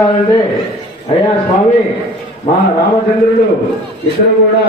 ఏమన్నారంటే, అయ్యా స్వామి మా రామచంద్రుడు ఇద్దరు కూడా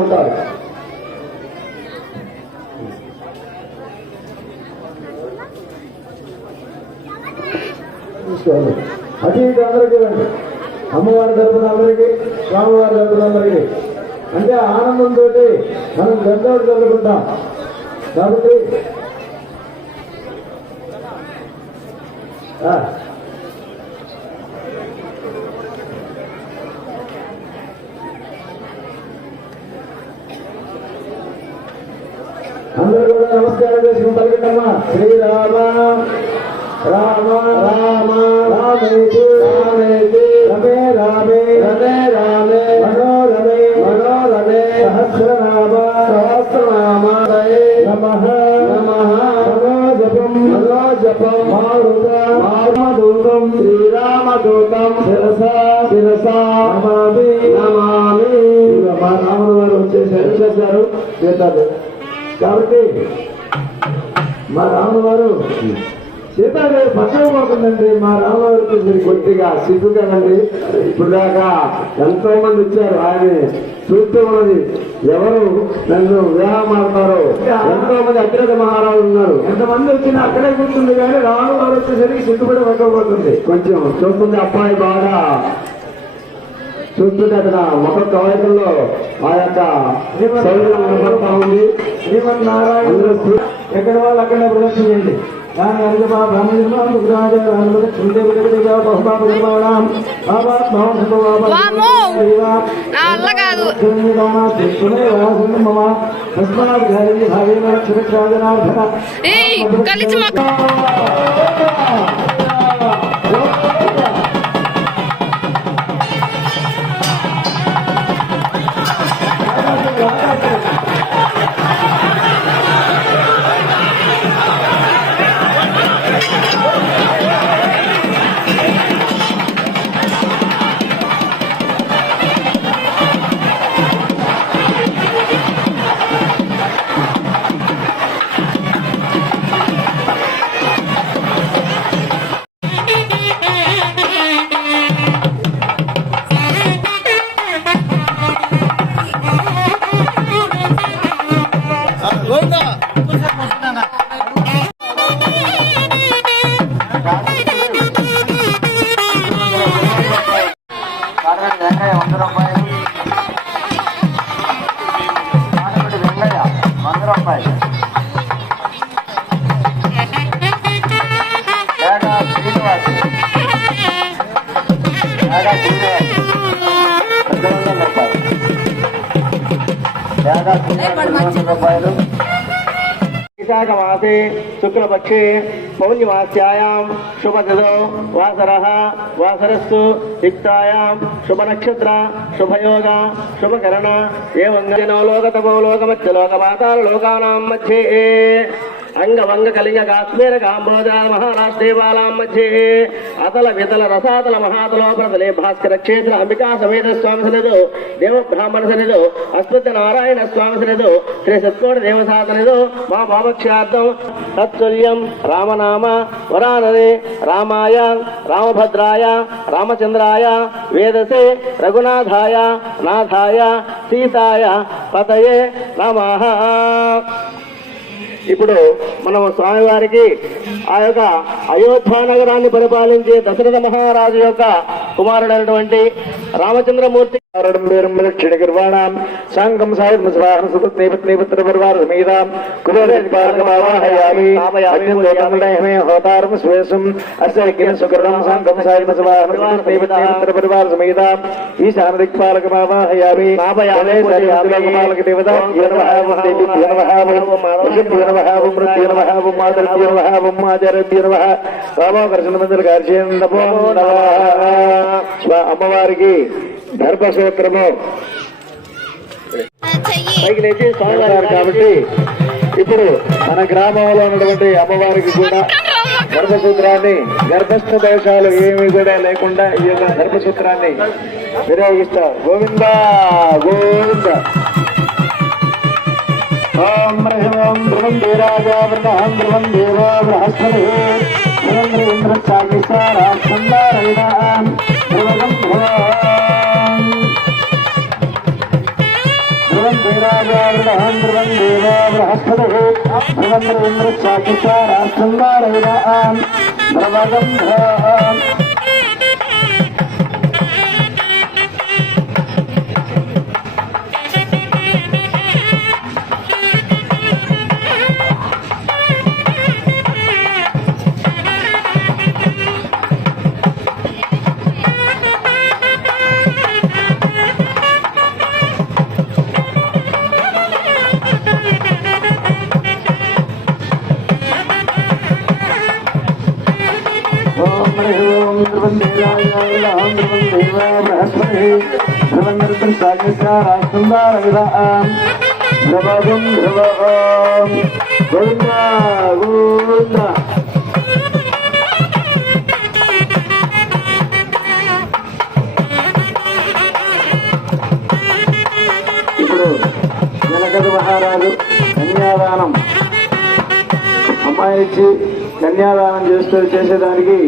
ఉంటారు. అది అందరికీ రండి, అమ్మవారి తరపున అందరికీ, స్వామివారి తరపున అందరికీ. అంటే ఆనందంతో మనం గంటలు చదువుకుంటాం కాబట్టి అందరూ కూడా నమస్కారం చేసుకుని పలికిందమ్మా. శ్రీరామ రామ రామ రామేతి రామేతి రమే రామే రమే రామే మనోరమే మనోరమే సహస్రనామ సహస్రనామ నమః నమః మనోజపం మనోజపం మారుత మారుదూతం శ్రీరామదూతం శిరసా శిరసా నమామి నమామి. మా రాముడు గారు వచ్చేసారు చేస్తారు కాబట్టి మా రాముడు సీతాదేవి పక్కన పోతుందండి. మా రామవారికి కొద్దిగా సిగ్గుగానండి. ఇప్పుడు దాకా ఎంతో మంది వచ్చారు, ఆయన చూస్తూ ఉన్నది ఎవరు నన్ను వివాహం ఆడతారో. ఎంతో మంది అగ్రత మహారాజులు ఉన్నారు, ఎంతమంది వచ్చినా అక్కడే కూర్చుంది. కానీ రామవారు వచ్చేసరికి సిగ్గుపడి పక్కకపోతుంది. కొంచెం చూస్తుంది అబ్బాయి బాగా చూస్తుంటే అక్కడ మొక్క కవాయికల్లో ఆ యొక్క కనబడతా ఉంది. శ్రీమన్నారాయణ ఎక్కడ వాళ్ళు అక్కడే ప్రదర్శన చేయండి. దాని అధిక विशाखमासे शुक्लपक्षे पौर्णिमास्यायां शुभतिथौ वासरः वासरस्तु युक्तायां शुभनक्षत्र शुभयोग शुभकरण एवं लोकतपोलोकमध्यलोकपाताललोकानां मध्ये अंगवंग कलिंग काश्मीर कांबोजा महाराष्ट्रे बालां मध्ये अतल वितल रसातल महातलोपरतले भास्कर क्षेत्र अंबिका समेत स्वामी सन्निधौ देव ब्राह्मण सन्निधौ अश्वत्थ नारायण स्वामी सन्निधौ श्री सत्कोट देवसा सन्निधौ मा भावक्ष्यार्थं तत्तुल्यं रामनाम वरानने रामाय रामभद्राय रामचंद्राय वेदसे रघुनाथाय नाथाय सीताय पतये नमः। ఇప్పుడు మనం స్వామివారికి ఆ యొక్క అయోధ్య నగరాన్ని పరిపాలించే దశరథ మహారాజు యొక్క కుమారుడైనటువంటి రామచంద్రమూర్తి క్షణగిర్వాణం సంగం సాయుధ సుపత్నిపుత్ర పరివార సమేతాం కులవాహయామి హోతారం స్వేశం అస్య సుకృతం సంగం సాయుధ సుపత్నిపుత్ర పరివార సమేతాం ఈశాన దిక్పాలకమావాహయామి పాలక దేవత అమ్మవారికి గర్భసూత్రము కాబట్టి ఇప్పుడు మన గ్రామంలో ఉన్నటువంటి అమ్మవారికి కూడా గర్భసూత్రాన్ని గర్భస్థ దోషాలు ఏమి కూడా లేకుండా ఈ యొక్క గర్భసూత్రాన్ని వినియోగిస్తారు. గోవింద గోవింద. ఓం హ్రీం ధ్రువం దేరాజా వృణహం ధ్రువం దేవో బృహస్పతి ధ్రువం ఇంద్ర చాకిసారాం ధ్రువం ధ్రువం దేరాజా వృణహం ధ్రువం దేవో బృహస్పతి ధ్రువం ఇంద్ర చాకిసారాం ధ్రువం ఇప్పుడు జనగత మహారాజు కన్యాదానం అమ్మాయి ఇచ్చి కన్యాదానం చేసేదానికి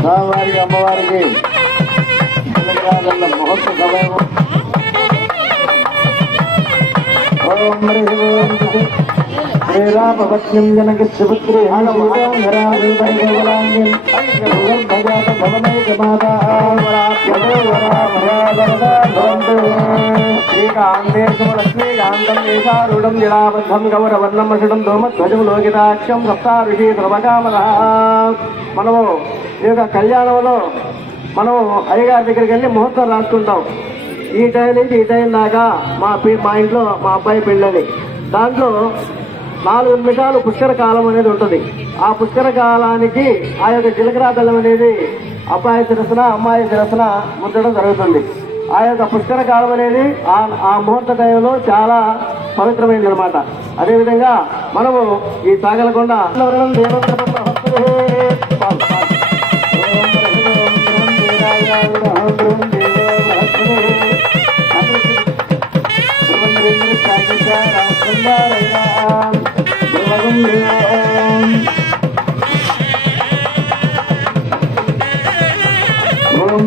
స్వామివారికి అమ్మవారికి మహోత్సవ సమయం. ఓం శ్రీరామపత్యం జనక సుపుత్రి శ్రీకాంతేశలక్ష్మీకాంతం ఏషారూఢం జలాబద్ధం గౌరవర్ణం వషడం ధూమధ్వజం లోకితాక్షం సప్తాఋషి ధ్రువకామద. మనము ఈ యొక్క కళ్యాణంలో మనం అయ్యగారి దగ్గరికి వెళ్ళి ముహూర్తం రాసుకుంటాం. ఈ టైం నుంచి ఈ టైం దాకా మా ఇంట్లో మా అబ్బాయి పెళ్ళని. దాంట్లో 4 నిమిషాలు పుష్కర కాలం అనేది ఉంటుంది. ఆ పుష్కర కాలానికి ఆ యొక్క జీలకర్ర బెల్లం అనేది అబ్బాయి శిరస్సున అమ్మాయి శిరస్సున ముద్దడం జరుగుతుంది. ఆ యొక్క పుష్కర కాలం అనేది ఆ ముహూర్త టైంలో చాలా పవిత్రమైనది అనమాట. అదేవిధంగా మనము ఈ సాగలకొండ ఓం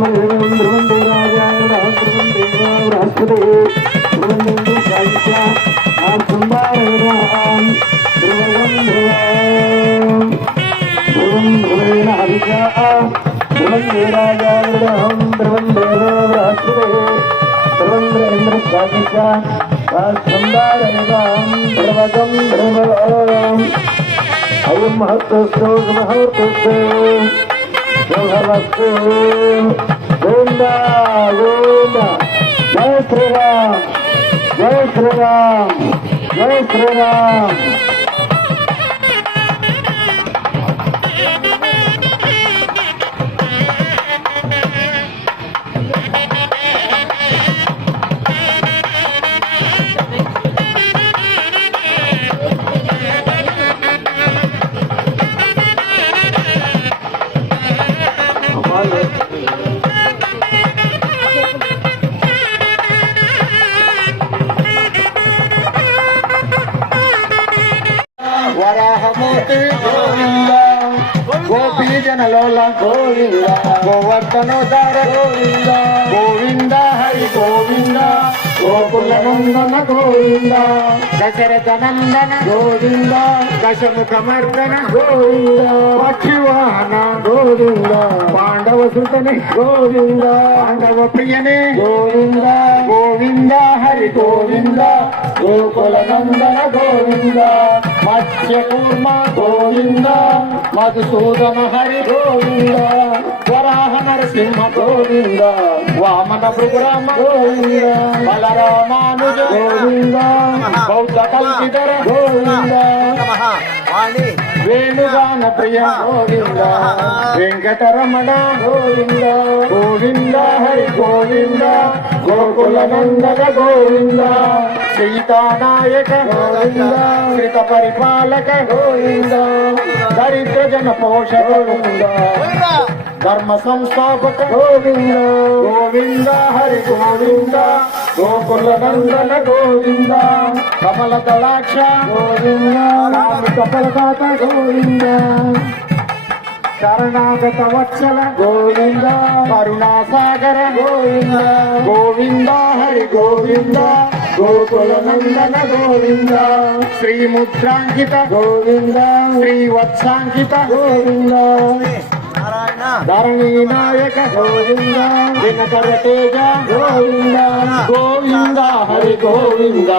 सर्वगं ब्रह्मवाम् अयं महत्तस्तु महत्तस्तु शुभवस्तु गोविंद गोविंद जय श्री राम जय श्री राम जय श्री राम वराहमूर्ति गोविंद गोपी जनलोल गोविंद गोवर्धनोदार गोविंद गोविंद हरि गोविंद गोकुल नंदन गोविंद दशरथ नंदन गोविंद दशमुख मर्दन गोविंद पक्षिवाहन गोविंद पांडव सुतने गोविंद पांडव प्रियने गोविंद गोविंद हरि गोविंद गोकुल नंदन गोविंद मत्स्य कूर्म गोविंद मधुसूदन हरि गोविंद वराह नरसिंह गोविंद वामन भृगुराम गोविंद बलरामानुज गोविंद बौद्ध कल्पिधर गोविंद वेणुगान प्रिय गोविंद वेंकटरमण गोविंद गोविंद हरि गोविंद गोकुल नंदन गोविंद सीतानायक गोविंद कृत परिपालक गोविंद दरिद्र जन पोषक गोविंद धर्म संस्थापक गोविंद गोविंद हरि गोविंद गोकुल नंदन गोविंद कमल दलाक्ष गोविंद राम कपलदाता गोविंद शरणागत वत्सल गोविंद करुणासागर गोविंद गोविंद हरि गोविंद गोकुल नंदन गोविंद श्री मुद्रांकित गोविंद श्री वत्सांकित गोविंद धरणी नायक गोविंद दिनकर तेज गोविंद गोविंद हरि गोविंद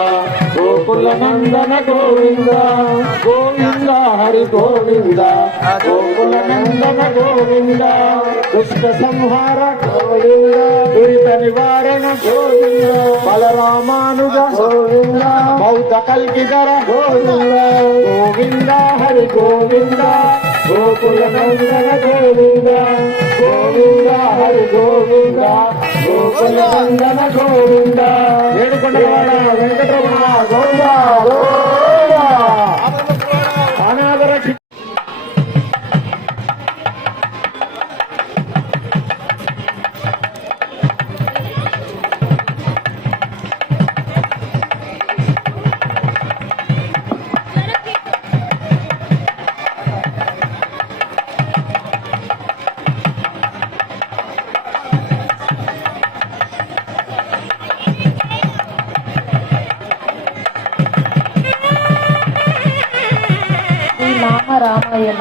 गोकुल नंदन गोविंद गोविंद हरि गोविंद गोकुल नंदन गोविंद दुष्ट संहार गोविंद दुरित निवारण गोविंद बलरामानुज गोविंद बौद्ध कल्किधर गोविंद गोविंद हरि गोविंद गोकुल नंदन गोविंद गोविंद हरि गोविंद गोकुल नंदन गोविंद ఏడుకొండలవాడ వెంకటరమణ గోవింద గోవింద అనాథ రక్ష रामायण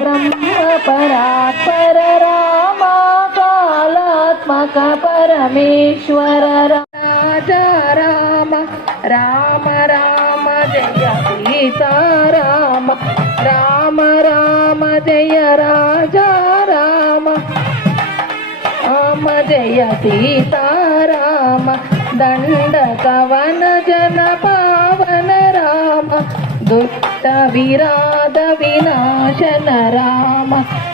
ब्रह्म परात्पर रामा कालात्मक परमेश्वर राजा राम राम राम जय सीता राम राम राम जय राजा राम राम जय सीता राम दंड कवन जन पावन राम दुष्ट विराध विनाशन राम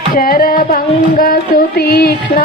शरभंग सुतीक्ष्ण